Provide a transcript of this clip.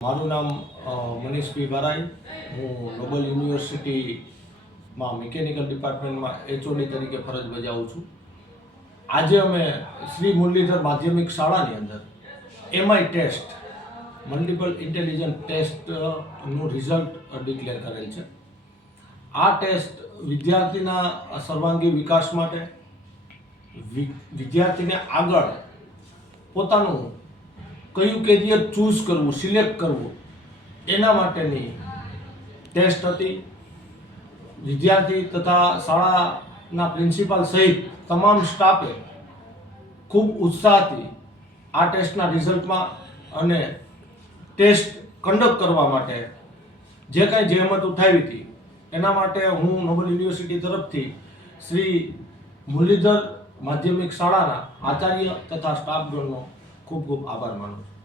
મારું નામ મનીષ પી ભરાઈ. હું નોબલ યુનિવર્સિટીમાં મિકેનિકલ ડિપાર્ટમેન્ટમાં HOD તરીકે ફરજ બજાવું છું. આજે અમે શ્રી મુરલીધર માધ્યમિક શાળાની અંદર MI ટેસ્ટ, મલ્ટિપલ ઇન્ટેલિજન્ટ ટેસ્ટનું રિઝલ્ટ ડિક્લેર કરેલ છે. આ ટેસ્ટ વિદ્યાર્થીના સર્વાંગી વિકાસ માટે, વિદ્યાર્થીને આગળ પોતાનું કયું કેરિયર ચૂઝ કરવું, સિલેક્ટ કરવું, એના માટેની ટેસ્ટ હતી. વિદ્યાર્થી તથા શાળાના પ્રિન્સિપાલ સહિત તમામ સ્ટાફે ખૂબ ઉત્સાહથી આ ટેસ્ટના રિઝલ્ટમાં અને ટેસ્ટ કન્ડક્ટ કરવા માટે જે કાંઈ જહેમત ઉઠાવી હતી એના માટે હું નોબલ યુનિવર્સિટી તરફથી શ્રી મુરલીધર માધ્યમિક શાળાના આચાર્ય તથા સ્ટાફગણનો ખૂબ ખૂબ આભાર માનું છું.